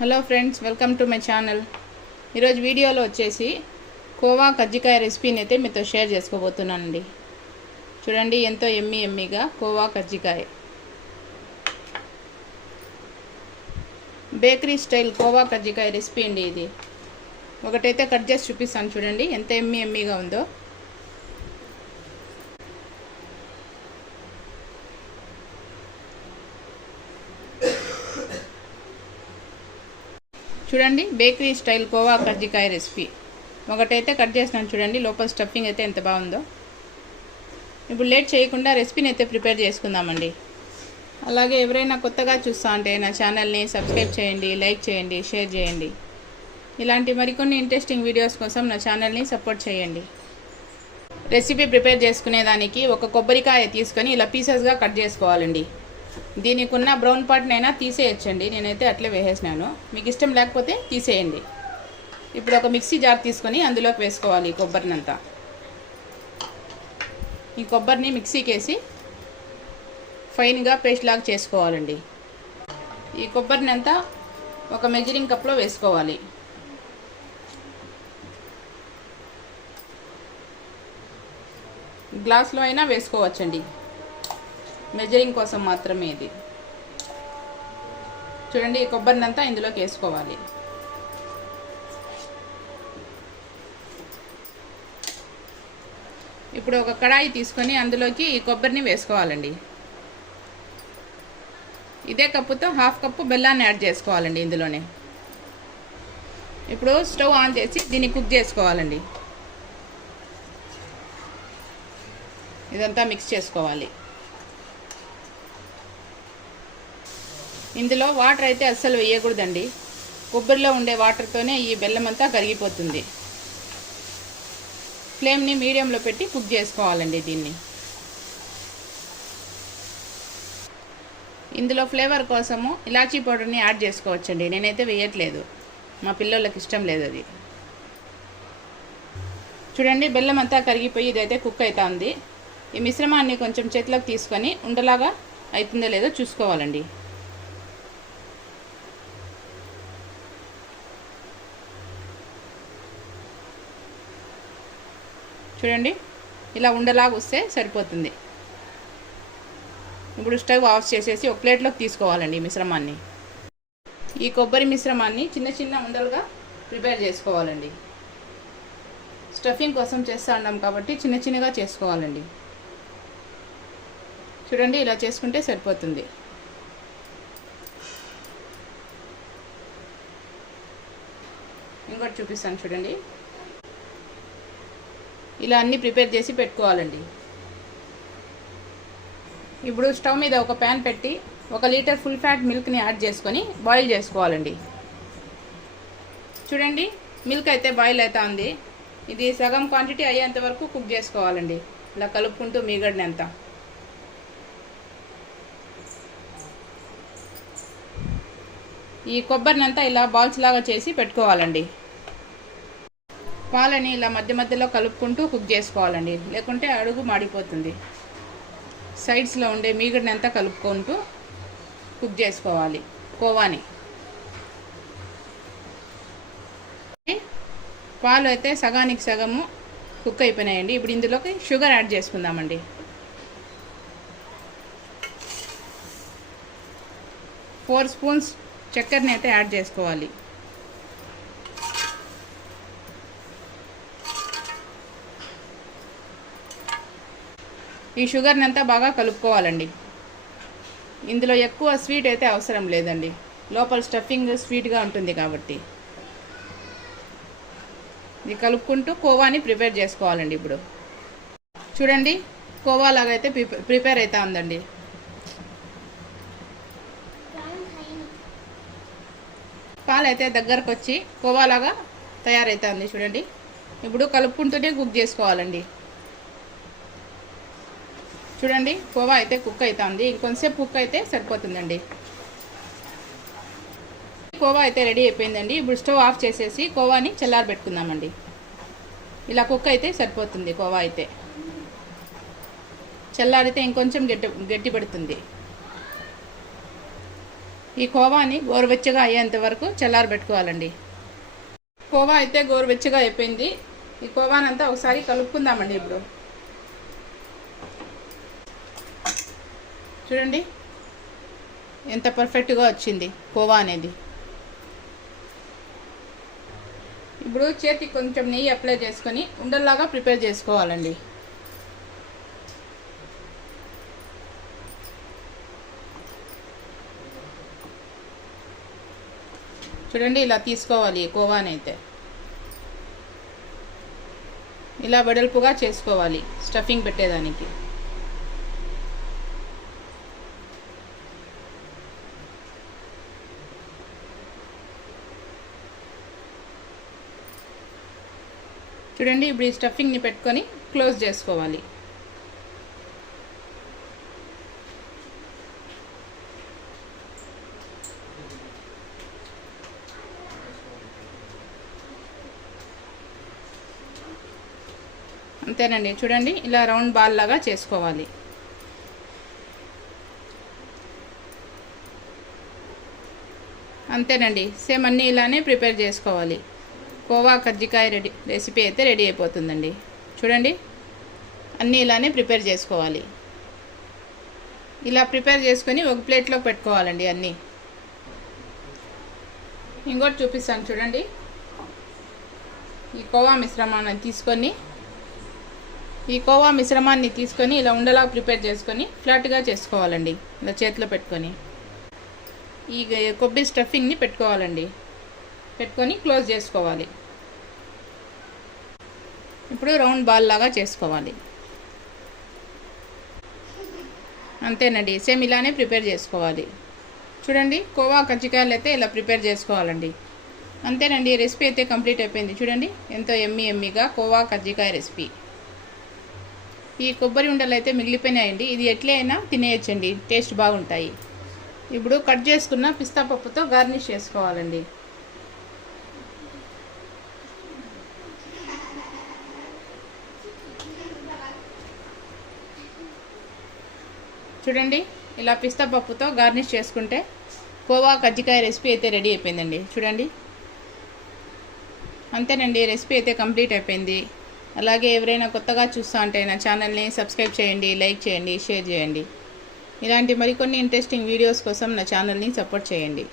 Hello friends welcome to my channel. ఈరోజు వీడియోలో వచ్చేసి కోవా కజ్జికాయ రెసిపీని అయితే మీతో షేర్ చేసుకోబోతున్నానండి. చూడండి ఎంతో ఎమ్మి ఎమ్మిగా kova kajjikaya. Bakery style kova kajjikaya recipe అండి ఇది. ఒకటైతే కట్ చేసి చూపిస్తాను చూడండి ఎంత ఎమ్మి ఎమ్మిగా ఉందో. చూడండి bakery style kova kajjikaya recipe ఒకటైతే కట్ చేసినాను చూడండి లోపల స్టఫింగ్ అయితే ఎంత బాగుందో. ఇప్పుడు లేట్ చేయకుండా రెసిపీని అయితే ప్రిపేర్ చేసుకుందామండి. అలాగే ఎవరైనా కొత్తగా చూస్తా అంటే నా ఛానల్ని సబ్స్క్రైబ్ చేయండి లైక్ చేయండి షేర్ చేయండి. ఇలాంటి మరికొన్ని ఇంట్రెస్టింగ్ వీడియోస్ కోసం నా ఛానల్ని సపోర్ట్ చేయండి. రెసిపీ ప్రిపేర్ చేసుకునేదానికి ఒక కొబ్బరికాయ తీసుకొని ఇలా పీసెస్గా కట్ చేసుకోవాలండి. దీనికి ఉన్న బ్రౌన్ పార్ట్నైనా తీసేయచ్చండి. నేనైతే అట్లే వేసేసినాను. మీకు ఇష్టం లేకపోతే తీసేయండి. ఇప్పుడు ఒక మిక్సీ జార్ తీసుకొని అందులోకి వేసుకోవాలి ఈ కొబ్బరినంతా. ఈ కొబ్బరిని మిక్సీకి వేసి ఫైన్గా పేస్ట్ లాగా చేసుకోవాలండి. ఈ కొబ్బరిని అంతా ఒక మెజరింగ్ కప్లో వేసుకోవాలి. గ్లాస్లో అయినా వేసుకోవచ్చండి. మెజరింగ్ కోసం మాత్రమే ఇది. చూడండి ఈ కొబ్బరినంతా ఇందులోకి వేసుకోవాలి. ఇప్పుడు ఒక కడాయి తీసుకొని అందులోకి ఈ కొబ్బరిని వేసుకోవాలండి. ఇదే కప్పుతో హాఫ్ కప్పు బెల్లాన్ని యాడ్ చేసుకోవాలండి ఇందులోనే. ఇప్పుడు స్టవ్ ఆన్ చేసి దీన్ని కుక్ చేసుకోవాలండి. ఇదంతా మిక్స్ చేసుకోవాలి. ఇందులో వాటర్ అయితే అస్సలు వేయకూడదండి. కొబ్బరిలో ఉండే వాటర్తోనే ఈ బెల్లం అంతా కరిగిపోతుంది ఫ్లేమ్ని మీడియంలో పెట్టి కుక్ చేసుకోవాలండి దీన్ని. ఇందులో ఫ్లేవర్ కోసము ఇలాచీ పౌడర్ని యాడ్ చేసుకోవచ్చండి. నేనైతే వేయట్లేదు. మా పిల్లలకి ఇష్టం లేదు అది. చూడండి బెల్లం అంతా కరిగిపోయి ఇదైతే కుక్ అవుతుంది ఈ మిశ్రమాన్ని కొంచెం చేతిలోకి తీసుకొని ఉండలాగా అవుతుందో లేదో చూసుకోవాలండి. చూడండి. ఇలా ఉండలాగా వస్తే సరిపోతుంది. ఇప్పుడు స్టవ్ ఆఫ్ చేసేసి ఒక ప్లేట్లోకి తీసుకోవాలండి ఈ మిశ్రమాన్ని. ఈ కొబ్బరి మిశ్రమాన్ని చిన్న చిన్న ఉండలుగా ప్రిపేర్ చేసుకోవాలండి. స్టఫింగ్ కోసం చేస్తూ ఉన్నాం కాబట్టి చిన్న చిన్నగా చేసుకోవాలండి. చూడండి ఇలా చేసుకుంటే సరిపోతుంది. ఇంకోటి చూపిస్తాను చూడండి. ఇలా అన్నీ ప్రిపేర్ చేసి పెట్టుకోవాలండి. ఇప్పుడు స్టవ్ మీద ఒక ప్యాన్ పెట్టి ఒక లీటర్ ఫుల్ ఫ్యాట్ మిల్క్ని యాడ్ చేసుకొని బాయిల్ చేసుకోవాలండి. చూడండి మిల్క్ అయితే బాయిల్ అవుతా ఉంది ఇది సగం క్వాంటిటీ అయ్యేంత వరకు కుక్ చేసుకోవాలండి. ఇలా కలుపుకుంటూ మీగడిని అంతా ఈ కొబ్బరినంతా ఇలా బాల్స్ లాగా చేసి పెట్టుకోవాలండి. పాలని ఇలా మధ్య మధ్యలో కలుపుకుంటూ కుక్ చేసుకోవాలండి. లేకుంటే అడుగు మాడిపోతుంది. సైడ్స్లో ఉండే మీగడిని అంతా కలుపుకుంటూ కుక్ చేసుకోవాలి. కోవాని పాలు అయితే సగానికి సగము కుక్ అయిపోయినాయండి. ఇప్పుడు ఇందులోకి షుగర్ యాడ్ చేసుకుందామండి. ఫోర్ స్పూన్స్ చక్కెరని అయితే యాడ్ చేసుకోవాలి. ఈ షుగర్ని అంతా బాగా కలుపుకోవాలండి. ఇందులో ఎక్కువ స్వీట్ అయితే అవసరం లేదండి. లోపల స్టఫింగ్ స్వీట్గా ఉంటుంది కాబట్టి. ఇది కలుపుకుంటూ కోవాని ప్రిపేర్ చేసుకోవాలండి ఇప్పుడు. చూడండి కోవా లాగా అయితే ప్రిపేర్ అవుతా ఉందండి. పాలు అయితే దగ్గరకు వచ్చి కోవాలాగా తయారవుతుంది చూడండి. ఇప్పుడు కలుపుకుంటూనే కుక్ చేసుకోవాలండి. చూడండి కోవా అయితే కుక్ అవుతుంది ఇంకొంతసేపు కుక్ అయితే సరిపోతుందండి. కోవా అయితే రెడీ అయిపోయిందండి. ఇప్పుడు స్టవ్ ఆఫ్ చేసేసి కోవాని చల్లారబెట్టుకుందామండి ఇలా కుక్ అయితే సరిపోతుంది కోవా అయితే. చల్లారితే ఇంకొంచెం గట్టి గట్టి పడుతుంది. ఈ కోవాని గోరువెచ్చగా అయ్యేంత వరకు చల్లారబెట్టుకోవాలండి కోవా అయితే గోరువెచ్చగా అయిపోయింది. ఈ కోవానంతా ఒకసారి కలుపుకుందామండి ఇప్పుడు. చూడండి. ఎంత పర్ఫెక్ట్గా వచ్చింది కోవా అనేది. ఇప్పుడు చేతికి కొంచెం నెయ్యి అప్లై చేసుకొని ఉండల్లాగా ప్రిపేర్ చేసుకోవాలండి. చూడండి ఇలా తీసుకోవాలి కోవానైతే కోవాని అయితే. ఇలా వెడల్పుగా చేసుకోవాలి స్టఫింగ్ పెట్టేదానికి. చూడండి ఇప్పుడు ఈ స్టఫింగ్ని పెట్టుకొని క్లోజ్ చేసుకోవాలి. అంతేనండి చూడండి ఇలా రౌండ్ బాల్ లాగా చేసుకోవాలి. అంతేనండి సేమ్ అన్నీ ఇలానే ప్రిపేర్ చేసుకోవాలి. కోవా కజ్జికాయ రెడీ రెసిపీ అయితే రెడీ అయిపోతుందండి. చూడండి అన్నీ ఇలానే ప్రిపేర్ చేసుకోవాలి. ఇలా ప్రిపేర్ చేసుకొని ఒక ప్లేట్లో పెట్టుకోవాలండి అన్నీ. ఇంకోటి చూపిస్తాను చూడండి. ఈ కోవా మిశ్రమాన్ని తీసుకొని ఈ కోవా మిశ్రమాన్ని తీసుకొని ఇలా ఉండలా ప్రిపేర్ చేసుకొని ఫ్లాట్గా చేసుకోవాలండి. ఇలా చేతిలో పెట్టుకొని. ఈ కొబ్బరి స్టఫింగ్ని పెట్టుకోవాలండి. పెట్టుకొని క్లోజ్ చేసుకోవాలి. ఇప్పుడు రౌండ్ బాల్ లాగా చేసుకోవాలి. అంతేనండి సేమ్ ఇలానే ప్రిపేర్ చేసుకోవాలి. చూడండి కోవా కజ్జికాయలు అయితే ఇలా ప్రిపేర్ చేసుకోవాలండి. అంతేనండి రెసిపీ అయితే కంప్లీట్ అయిపోయింది. చూడండి ఎంతో ఎమ్మి ఎమ్మిగా కోవా కజ్జికాయ రెసిపీ. ఈ కొబ్బరి ఉండలు అయితే మిగిలిపోయినాయండి. ఇది ఎట్లే అయినా తినేయచ్చండి టేస్ట్ బాగుంటాయి. ఇప్పుడు కట్ చేసుకున్న పిస్తా పప్పుతో గార్నిష్ చేసుకోవాలండి. చూడండి ఇలా పిస్తా పప్పుతో గార్నిష్ చేసుకుంటే కోవా కజ్జికాయ రెసిపీ అయితే రెడీ అయిపోయిందండి. చూడండి. అంతేనండి రెసిపీ అయితే కంప్లీట్ అయిపోయింది. అలాగే ఎవరైనా కొత్తగా చూస్తా ఉంటే నా ఛానల్ని సబ్స్క్రైబ్ చేయండి లైక్ చేయండి షేర్ చేయండి. ఇలాంటి మరికొన్ని ఇంట్రెస్టింగ్ వీడియోస్ కోసం నా ఛానల్ని సపోర్ట్ చేయండి.